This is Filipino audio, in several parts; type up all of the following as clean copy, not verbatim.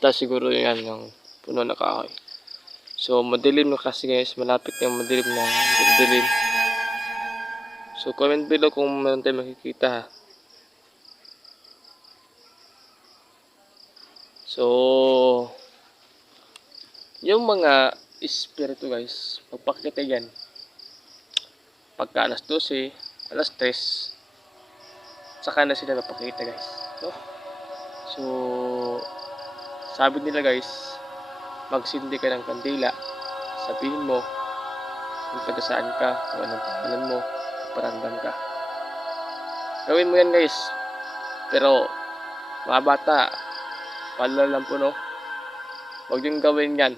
Kita siguro yan ng puno na kahoy. So madilim na kasi guys, malapit na madilim na dilim. So comment below kung meron tayong makikita ha. So yung mga espiritu guys, magpakita yan pagka alas 12, alas 3, saka na sila napakita guys, no? So sabi nila guys, magsindi ka ng kandila, sabihin mo kung taga saan ka, kung anong pangalan mo, paramdam ka. Gawin mo yan guys, pero mga bata, paalala lang po no, huwag yung gawin yan,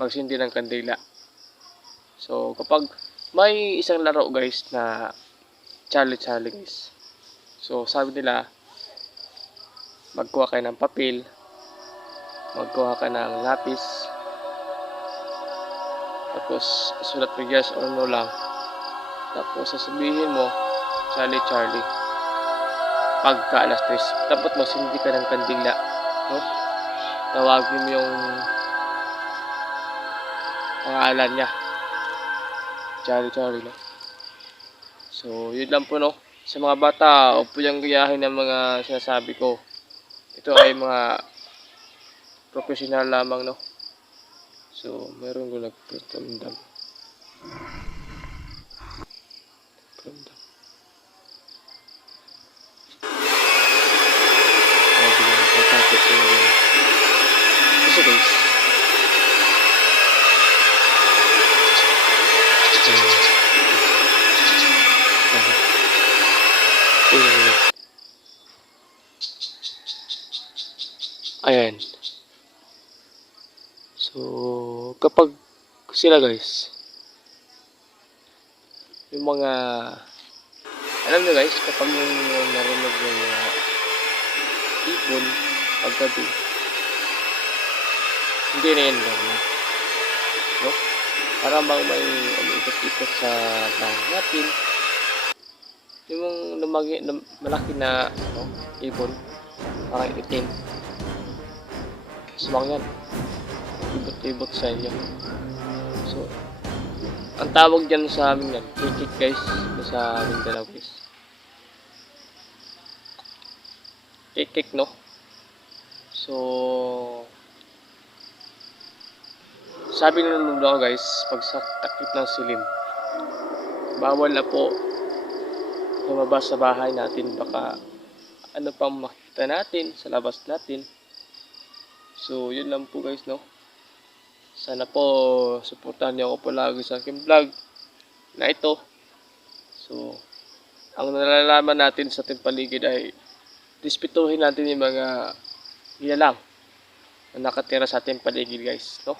magsindi ng kandila. So kapag may isang laro guys na Charlie guys, so sabi nila, magkuha kayo ng papel, magkuha ka ng lapis, tapos sulat mo yes or no lang, tapos sasabihin mo Charlie pagka alas 3, tapos magsindi ka ng kandila, no? Tawagin mo yung pangalan niya, Charlie, no? So yun lang po no, sa mga bata, huwag po yung gayahin ng mga sinasabi ko. Ito ay mga professional lamang no. So meron ko nagparamdam. Kasi guys, ayan. So kapag sila guys, yung mga, alam nyo guys, kapag yung narinig yung mga ibon paggabi, hindi na yan lang, no? Para bang may ikot-ikot sa bahay natin, yung malaki na ibon, parang itim, sumang yan, ibot-ibot sa inyo. So ang tawag dyan sa amin yan, kikik guys, sa Mindanao guys, kikik no. So sabi ng lolo guys, pag sa takip ng silim, bawal na po lumabas sa bahay natin, baka ano pang makita natin sa labas natin. So yun lang po guys no. Sana po suportahan niyo ako palagi sa aking vlog na ito. So ang nalalaman natin sa ating paligid ay respetuhin natin yung mga nilalang na nakatira sa ating paligid guys, no?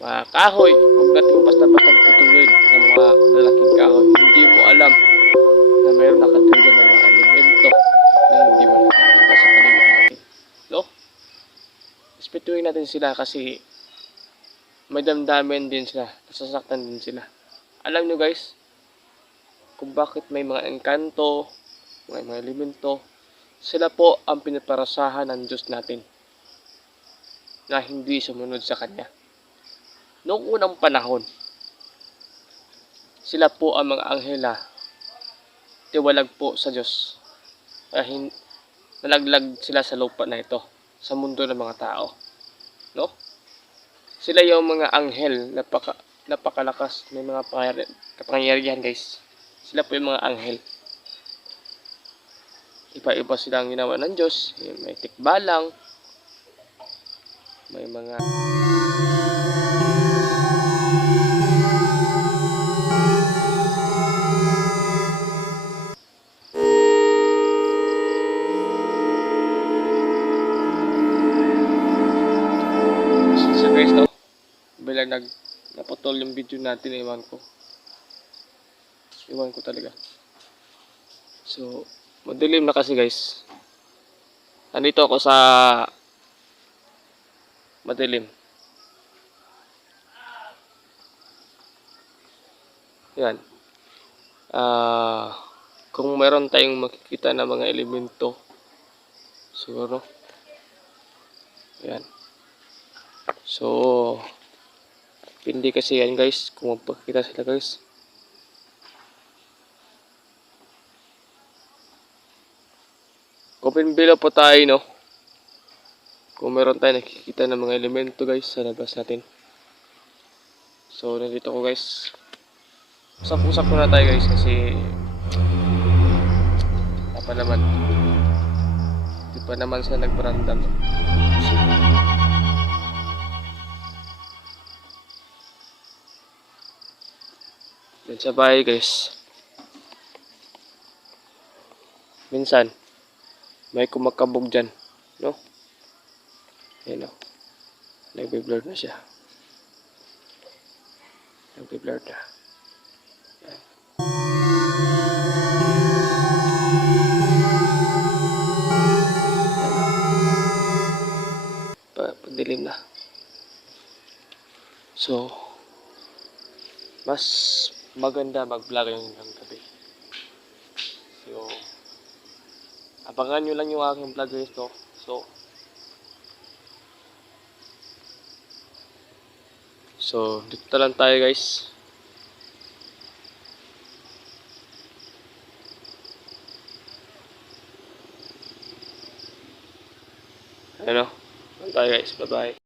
Mga kahoy, huwag natin basta-basta putulin ng mga lalaking kahoy. Hindi mo alam na mayroon nakatira ng mga elemento na hindi mo nakikita sa paligid natin, no? Respetuhin natin sila kasi may damdamin din sila, nasasaktan din sila. Alam nyo guys, kung bakit may mga engkanto, may mga elemento, sila po ang pinaparasahan ng Diyos natin na hindi sumunod sa Kanya. Noong unang panahon, sila po ang mga anghela, tiwalag po sa Diyos. Nalaglag sila sa lupa na ito, sa mundo ng mga tao, no? Sila yung mga anghel, napakalakas, may mga kapangyarihan guys. Sila po yung mga anghel. Iba-iba silang ginawa ng Diyos, may tikbalang, may mga guys no, bilang naputol yung video natin, iwan ko talaga. So madilim na kasi guys, nandito ako sa madilim. Yan, kung meron tayong makikita na mga elemento, siguro Ayan. So, hindi kasi yan guys. Kung magpakita sila guys. Open below po tayo, no? Kung meron tayo nakikita ng mga elemento guys sa labas natin. So, nandito ko guys. Usap-usap muna tayo guys kasi apa naman. Di pa naman sila nagparandam. Yan sa bahay guys. Minsan, may kumakabog dyan. No? Yan o. Nagbe-blur na siya. Nagbe-blur na. Yan. Padilim na. So, mas maganda mag-vlog yung ng gabi. So, abangan nyo lang yung aking vlog guys to. So, dito lang tayo guys. Ano? Dito tayo guys. Bye-bye.